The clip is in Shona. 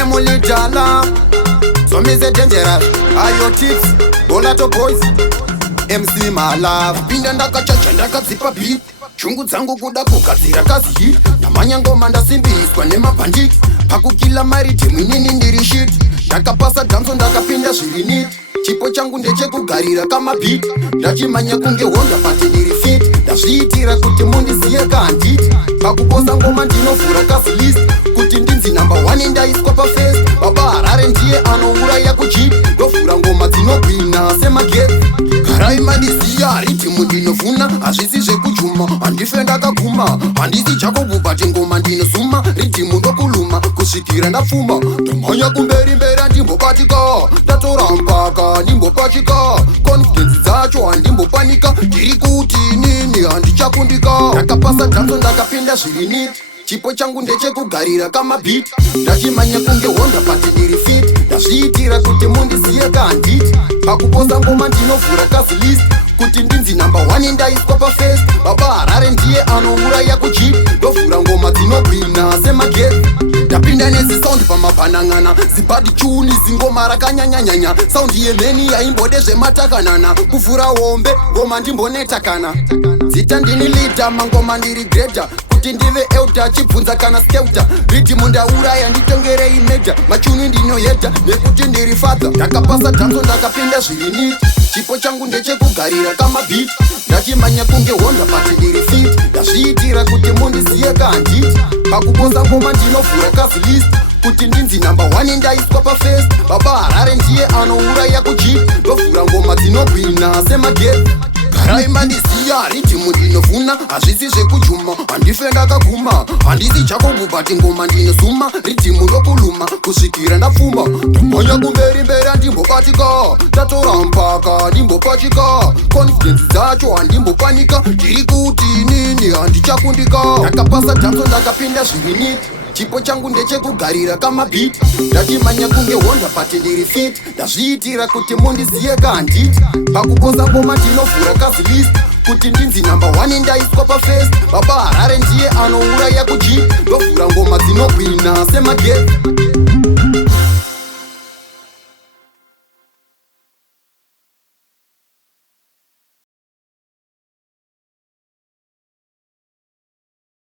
Mulidala, so me say dangerous. Ayo tips, Bolato boys, MC Malava. Pinda ndakachacha ndakadzipa beat, chungu dzangu kuda kugadzira kazi hit. Namanya ngoma ndasimbiswa nemabhanditi, pakukila Riddim inini ndiri shit. Ndakapasa danzo ndakapinda zviri neat, chipo changu ndechekugarira kama beat. Ndachimanya kunge honda pati ndiri fit, ndazviitira kuti mundiziye kanditi. Pakuposa ngoma ndinovhura kazi list, kuti ndinzi #1 ndaiswa pafest. Baba Harare ndiye anouraya kuchip, ndovhura ngoma dzinogwina semageti. Garai Mandiziva, Riddim ndinovhuna, hazvisi zvekujuma, handife ndakaguma. Handisi Jacob bati ngoma ndinosuma, Riddim ndokuluma, kusvikira ndapfuma. Ndamhanya kumberi mberi handimbobatika, ndatora mpaka ndimbopachika. Confidence dzacho handimbopanika, ndiri kuti nini handichakundika. Ndakapasa danzo ndakapinda zviri neat, chipo changu ndechekugarira kama beat. Ndachimanya kunge honda pati ndiri fit, ndazviitira kuti mundiziye kanditi. Pakuposa ngoma ndinovhura kazi list, kuti ndinzi #1 ndaiswa pafest. Baba Harare ndiye anouraya kuchip, ndovhura ngoma dzinogwina semageti. Ndapinda nezisound pamabhanan'ana, zibhadi chuni zingoma rakanyanyanyanya. Sound yeMheni yaimbode zvematakanana, kuvhura hombe ngoma ndimbonetakana. Zita ndini Riddim ngoma ndiri greda, kuti ndive elda chibvunza kana skeuta. Riddim ndauraya nditongerei medha, machuni ndinoyedha nekuti ndiri father. Ndakapasa danzo ndakapinda zviri neat, chipo changu ndechekugarira kama beat. Ndachimanya kunge honda pati ndiri fit, ndazviitira kuti mundiziye kanditi. Pakuposa ngoma ndinovhura kazi list, kuti ndinzi #1 ndaiswa pafest. Baba Harare ndiye anouraya kuchip, ndovhura ngoma dzinogwina semageti. Garai Mandiziva, Riddim ndinovhuna, hazvisi zvekujuma, handife ndakaguma. Handisi Jacob bati ngoma ndinosuma, Riddim ndokuluma, kusvikira ndapfuma. Ndamhanya kumberi mberi handimbobatika, ndatora mpaka ndimbopachika. Confidence dzacho handimbopanika, ndiri kuti nini handichakundika. Ndakapasa danzo ndakapinda zviri neat, chipo changu ndechekugarira kama beat. Ndachimanya kunge honda pati ndiri fit, ndazviitira kuti mundiziye kanditi. Pakuposa ngoma ndinovhura kazi list, kuti ndinzi #1 ndaiswa pafest. Baba Harare ndiye anouraya kuchip, ndovhura ngoma dzinogwina semageti.